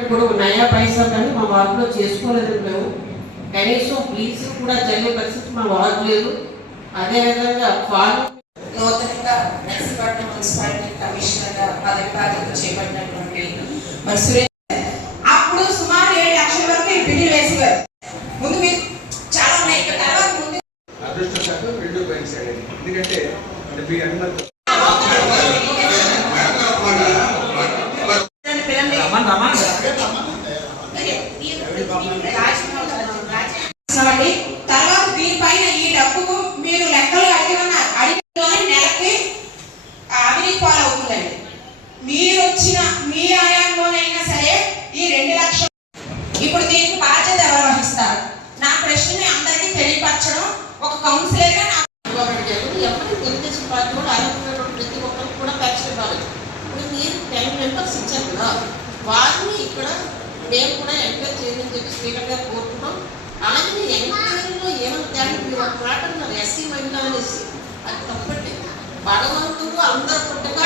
ఇప్పుడు నయా పైసా కానీ మా వార్డులో చేసుకోలేదు. మేము కనీసం ప్లీజ్ కూడా జరిగే పరిస్థితి మా వార్డు లేదు. అదేవిధంగా నూతనంగా నర్సీపట్నం మున్సిపాలిటీ కమిషనర్గా పదవి బాధ్యతలు చేపట్టినటువంటి మరి అప్పుడు సుమారు 7 లక్షల వరకు బిల్లు వేసేవారు. ముందు మీరు చాలా ఉన్నాయి. తర్వాత ముందు అదృష్టశాతం రెండు బ్యాంక్స్ ఎందుకంటే తర్వాత దీనిపైన ఈ డబ్బుకు మీరు లెక్కలు అడిగిన నెలకి అవినీతి పాలవుతుందండి. మీరు వచ్చిన మీ ఆయాంలోనైనా సరే ఈ 2 లక్షలు ఇప్పుడు దీనికి బాధ్యత ఎవరు వహిస్తారు? నా ప్రశ్నని అందరికీ తెలియపరచడం ఒక కౌన్సిలర్గా ఎవరికి తెలుగుదేశం పార్టీ కూడా ఆరోగ్యమైనటువంటి ప్రతి ఒక్కరికి కూడా ప్యాక్స్ ఇవ్వాలి. ఇప్పుడు మీరు 10 మెంబర్స్ ఇచ్చారు కదా, వారిని ఇక్కడ మేము కూడా ఎంక్వైరీ చేయని చెప్పి స్పీకర్ గారు కోరుతున్నాం. అలాగే ఎంక్వైరీలో ఏమైనా తేడా మీరు ఒక మాట ఉన్నారు ఎస్సీ మహిళ అనేసి, అది తప్పండి. భగవంతుడు అందరూ పుట్టగా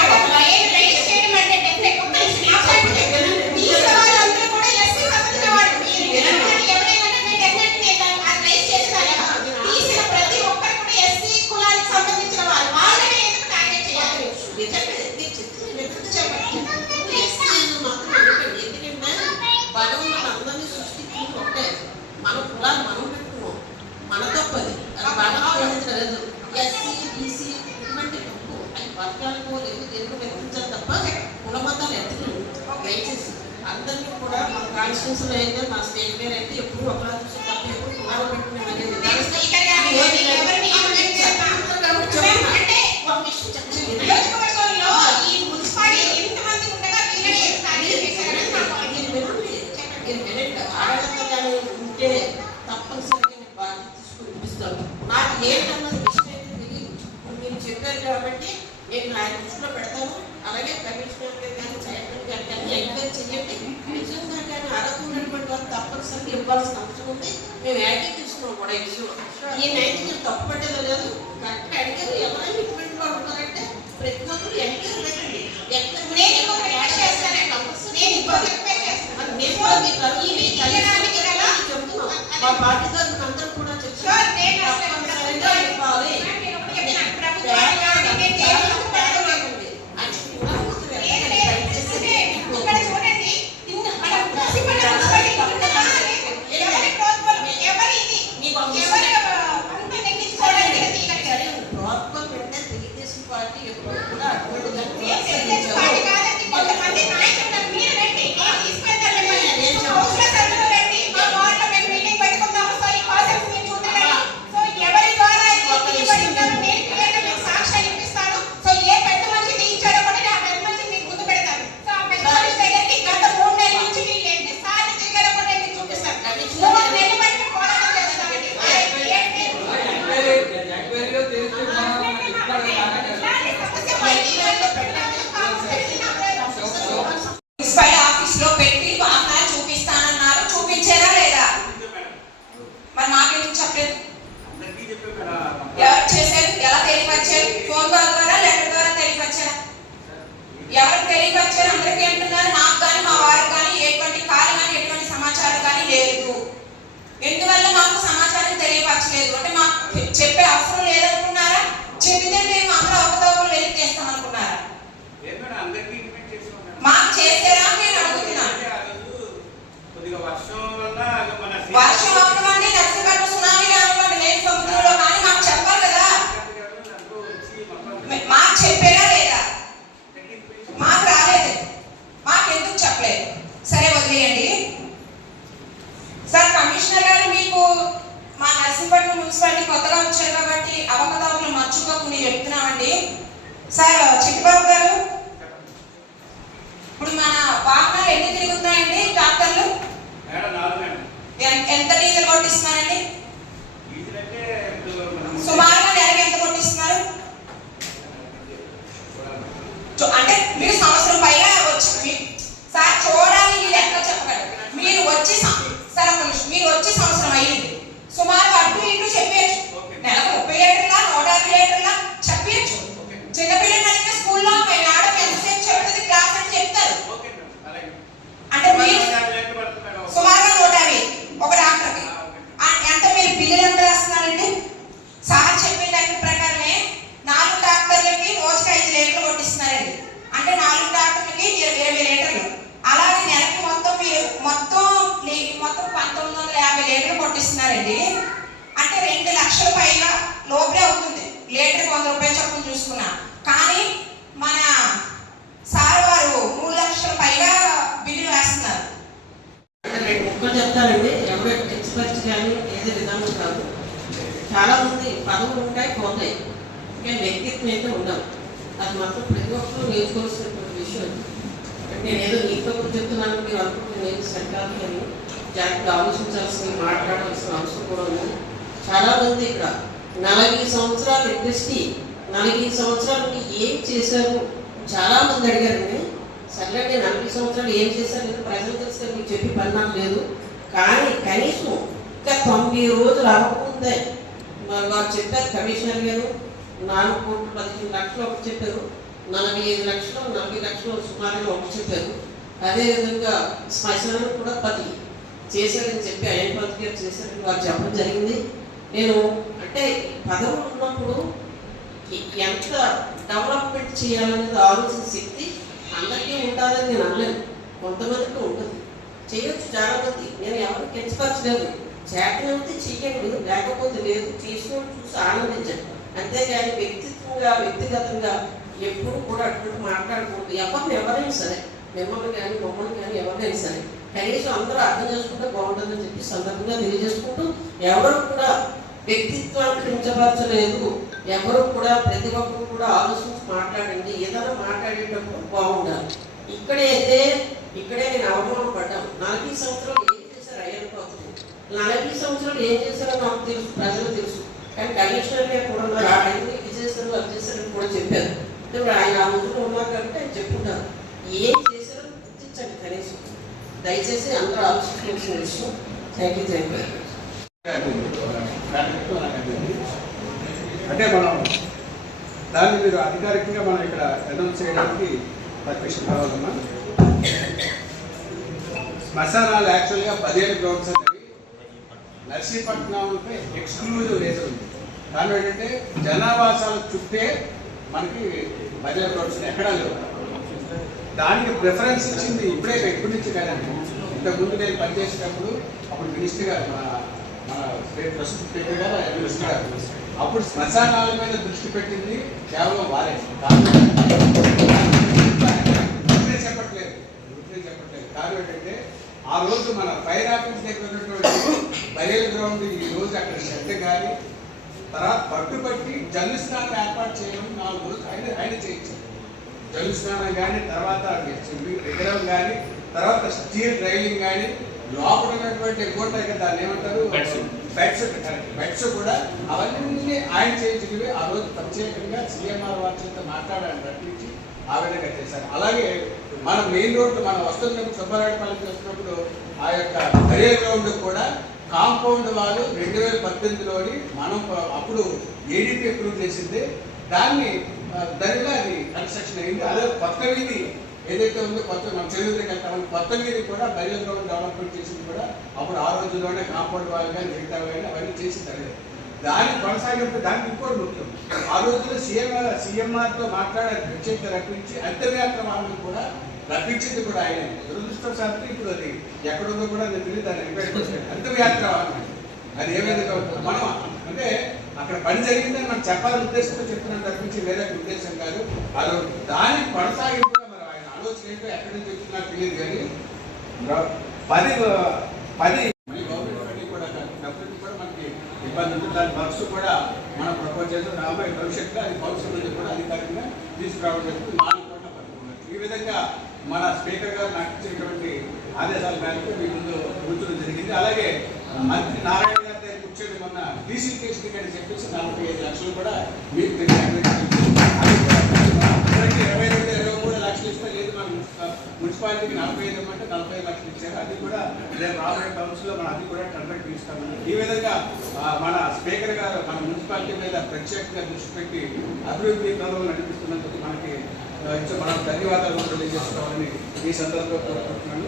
అందరినీ కూడా మన కాన్స్టిట్యూన్సీలో అయితే మా స్టేట్ మీద అయితే ఎప్పుడు ఒక తప్ప ఎప్పుడు కులాలు పెట్టుకునే ఉంటే తప్పనిసరిగా నేను బాధ్యత తీసుకుని చూపిస్తాను. నాకు ఏంటన్నది విషయం అయితే తెలియదు. మీరు చెప్పారు కాబట్టి నేను నా దృష్టిలో పెడతాను. అలాగే కమిషనర్ కానీ చైర్మన్ గారు కానీ ఎంక్వైరీ చేయండి. నిజంగా కానీ అర్హత ఉన్నటువంటి వాళ్ళు తప్పనిసరిగా ఇవ్వాల్సిన అవసరం ఉంది. మేము యాక్టివ్ తీసుకున్నాం కూడా ఈ విషయంలో. ఈ నైట్ నేను తప్పపట్టేది లేదు. కరెక్ట్గా అడిగారు. ఎవరైనా ఇటువంటి వాళ్ళు ఉన్నారంటే ప్రతి ఒక్కరు ఎంక్వైరీ పెట్టండి. మా పార్టీ తరఫున అందరూ కూడా చెప్తారు. ఎవరికి తెలియపరిచారు? అందరికీ అంటున్నారు. నాకు కానీ మా వారికి కానీ ఎటువంటి కాల్ కానీ ఎటువంటి సమాచారం కానీ లేదు. ఎందువల్ల మాకు సమాచారం తెలియపరచలేదు అంటే మాకు చెప్పే అవసరం లేదనుకున్నారా? చెబితే మేము అందరూ అవకతవకలు వెలికి చేస్తాం అనుకున్నారా? మాకు చేసారా నేను అడుగుతున్నాను. వర్షం అవ్వనివ్వండి, నర్సీపట్నం సునామీ రానివ్వండి, లేదు సముద్రంలో కానీ మాకు చెప్పాలి కదా. మాకు చెప్పారా లేదా? మాకు రాలేదు. మాకు ఎందుకు చెప్పలేదు? సరే వదిలేయండి సార్. కమిషనర్ గారు మీకు మా నర్సీపట్నం మున్సిపాలిటీ కొత్తగా వచ్చారు కాబట్టి అవకతవకలు మర్చిపోకుండా చెప్తున్నామండి. సార్ చిట్టిబాబు గారు, ఇప్పుడు మన వాహనాలు ఎన్ని తిరుగుతున్నాయండి? ట్రాక్టర్లు ఎంత డీజిల్ కొట్టిస్తున్నారండి? సుమారుగా నెలకి ఎంత కొట్టిస్తున్నారు? అంటే మీరు సంవత్సరం పైగా వచ్చి సార్ చూడాలి లెక్క చెప్పగలరు. మీరు వచ్చి సార్ ఒక నిమిషం, మీరు వచ్చి సంవత్సరం అయ్యింది. సుమారు అటు ఇటు చెప్పేయచ్చు. నెలకు 30 లీటర్లా 150 లీటర్లా చెప్పేయచ్చు. చిన్నపిల్లలు స్కూల్లో మేడం ఎంతసేపు చెప్తుంది క్లాస్ అని చెప్తారు. అంటే మీరు తీసుకున్నా. కానీ మన సార్ వారు 3 లక్షల పైగా బిల్లులు వేస్తున్నారు. రెండు ముక్కలు చెప్తానండి. ఎవరు ఎక్స్పర్ట్స్ కానీ ఏది విధానం కాదు. చాలా మంది పదవులు ఉంటాయి, పోతాయి, ఇంకా వ్యక్తిత్వం అయితే ఉండవు. అది మాత్రం ప్రతి ఒక్కరు నేర్చుకోవాల్సినటువంటి విషయం. నేను ఏదో నీతో చెప్తున్నాను మీరు అనుకుంటే నేను సరికాదు అని జాగ్రత్తగా ఆలోచించాల్సిన, మాట్లాడాల్సిన అవసరం కూడా ఉంది. చాలామంది ఇక్కడ 40 సంవత్సరాల ఇండస్ట్రీ, 40 సంవత్సరాల నుండి ఏం చేశారు చాలామంది అడిగారండి. సర్లేండి 40 సంవత్సరాలు ఏం చేశారు లేదా ప్రజలు తెలుసుకొని మీకు చెప్పి పన్నాం లేదు. కానీ కనీసం ఇంకా 90 రోజులు అవ్వకముందే మరి వారు చెప్పారు, కమిషనర్ గారు 4 కోట్లు 15 లక్షలు ఒకటి చెప్పారు, 45 లక్షలు 40 లక్షలు సుమారుగా ఒకటి చెప్పారు. అదేవిధంగా శ్మశానం కూడా 10 చేశారని చెప్పి అయ్యప్ప గారు చేశారని వారు చెప్పడం జరిగింది. నేను అంటే పదవులు ఉన్నప్పుడు ఎంత డెవలప్మెంట్ చేయాలనేది ఆలోచన శక్తి అందరికీ ఉండాలని నేను అనలేను, కొంతమందికి ఉంటుంది, చేయొచ్చు చాలామంది. నేను ఎవరు కించపరచలేదు, చేతనైతే చెయ్యండి, లేకపోతే లేదు, చేసినట్టు చూసి ఆనందించండి. అంతేగాని వ్యక్తిగతంగా ఎప్పుడు కూడా అటువంటి మాట్లాడకూడదు. ఎవరైనా సరే, మిమ్మల్ని కానీ మమ్మల్ని కానీ ఎవరైనా సరే కనీసం అందరూ అర్థం చేసుకుంటే బాగుంటుందని చెప్పి సందర్భంగా తెలియజేసుకుంటూ, ఎవరు కూడా వ్యక్తిత్వాన్ని కించపరచలేదు. ఎవరు కూడా ప్రతి ఒక్కరు కూడా ఆలోచించి మాట్లాడండి. ఏదైనా మాట్లాడేటప్పుడు బాగుండాలి. ఇక్కడే నేను అవమానం పడ్డాను. 40 సంవత్సరాలు ఏం చేశారు అయ్యప్ప, 40 సంవత్సరాలు ఏం చేశారో నాకు తెలుసు, ప్రజలు తెలుసు. కానీ కమిషనర్ గారు కూడా ఉన్నారు, ఆ టైంలో ఇది చేశారు అది చేశారని కూడా చెప్పారు. ఇప్పుడు ఆయన ఆ రోజుల్లో ఉన్నారు కాబట్టి ఆయన చెప్పుకుంటారు. ఏం చేశారో గుర్తించండి కనీసం, దయచేసి అందరూ ఆలోచించాల్సిన విషయం. Thank you. అంటే మనం దాన్ని మీరు అధికారికంగా మనం ఇక్కడ అనౌన్స్ చేయడానికి పర్మిషన్ కావాలన్నా. శ్మశానాలు యాక్చువల్గా 17 గ్రౌండ్స్ అనేవి నర్సీపట్నంపై ఎక్స్క్లూజివ్ రేస్ ఉంది. దాని ఏంటంటే జనావాసాల చుట్టే మనకి 17 గ్రౌండ్స్ ఎక్కడా లేవు. దానికి ప్రిఫరెన్స్ ఇచ్చింది ఇప్పుడే, ఎప్పటి నుంచి కాదండి. ఇంతకుముందు నేను పనిచేసేటప్పుడు అప్పుడు మినిస్టర్ గారు, మన స్టేట్ ట్రస్ట్ స్పీకర్ గారు, మినిస్టర్ గారు, అప్పుడు శ్మశానాల మీద దృష్టి పెట్టింది కేవలం వారే. చెప్పట్లేదు. కారణం ఏంటంటే ఆ రోజు మన ఫైర్ ఆఫీస్ దగ్గర ఉన్నటువంటి బయలు గ్రౌండ్ ఈ రోజు అక్కడ షెడ్ కానీ తర్వాత పట్టుబట్టి జల్లు స్నానం ఏర్పాటు చేయడం 4 రోజులు ఆయన చేయించారు. జల్లు స్నానం కానీ, తర్వాత విగ్రహం కానీ, తర్వాత స్టీల్ రైలింగ్ కానీ, లోపల ఉన్నటువంటి ఇంకోటి దాన్ని ఏమంటారు బెడ్స్ కూడా అవన్నీ ఆయన చేయించినవి. ఆ రోజు ప్రత్యేకంగా సీఎంఆర్ వారి చేత మాట్లాడాలని రప్పించి ఆ విధంగా చేశారు. అలాగే మన మెయిన్ రోడ్డు మన వస్తున్నప్పుడు సుబ్బారాయుడుపాలెం చేస్తున్నప్పుడు ఆ యొక్క బరియల్ గ్రౌండ్ కూడా కాంపౌండ్ వాళ్ళు 2018లోని మనం అప్పుడు ఏడీపీ అప్రూవ్ చేసింది. దాన్ని దానిలో అది కన్స్ట్రక్షన్ అయింది. అదే కొత్త వీధి ఏదైతే ఉందో మనం చెరువుకి వెళ్తామని కొత్త వీధి కూడా బరియల్ గ్రౌండ్ డెవలప్మెంట్ చేసింది కూడా అప్పుడు ఆ రోజుల్లోనే కాంపౌండ్ వాళ్ళు కానీ మిగతా కానీ అవన్నీ చేసింది. దాన్ని కొనసాగింపు దానికి ఇంకోటి ముఖ్యం. ఆ రోజుల్లో సీఎంఆర్తో మాట్లాడారు, ప్రత్యేకంగా రప్పించి అంతర్యాత్ర వాళ్ళని కూడా రప్పించింది కూడా ఆయన. దురదృష్టవశాత్తు ఇప్పుడు అది ఎక్కడుందో కూడా నేను తెలియదు. దాన్ని అంతర్యాత్ర వాళ్ళని అది ఏ విధంగా మనం అంటే అక్కడ పని జరిగిందని మనం చెప్పాలని ఉద్దేశంతో చెప్తున్నాం తప్పించి వేరే ఉద్దేశం కాదు. అది దాని కొనసాగింపుగా మరి ఆయన ఆలోచన ఏంటో ఎక్కడి నుంచి వచ్చినా తెలియదు. కానీ 10 గవర్నమెంట్ కూడా డబ్బులకి కూడా మనకి ఇబ్బంది ఉంటుంది. దాని వర్క్స్ కూడా మనం ప్రపోజ్ చేస్తాం. రాబోయే భవిష్యత్తులో అది కౌన్సిల్ నుంచి కూడా అధికారికంగా తీసుకురావడం జరుగుతుంది. ఈ విధంగా మన స్పీకర్ గారు నాకు ఇచ్చినటువంటి ఆదేశాల మేరకు మీ ముందు కూర్చోడం జరిగింది. అలాగే మంత్రి నారాయణ గారి దగ్గర కూర్చొని మొన్న డీసిల్కేషన్ అని చెప్పేసి 45 లక్షలు కూడా మీకు 22-23 లక్షలు ఇస్తే లేదు మన మున్సిపాలిటీకి 45 ఇవ్వమంటే 45 లక్షలు ఇచ్చారు. అది కూడా రేపు రాబోయే కౌన్సిల్లో మనం అది కూడా టర్బెట్ తీస్తామని ఈ విధంగా మన స్పీకర్ గారు మన మున్సిపాలిటీ మీద ప్రత్యేకంగా దృష్టి పెట్టి అభివృద్ధి పనులు నడిపిస్తున్నందుకు మనకి మనం ధన్యవాదాలు తెలియజేసుకోవాలని ఈ సందర్భంలో కోరుకుంటున్నాను.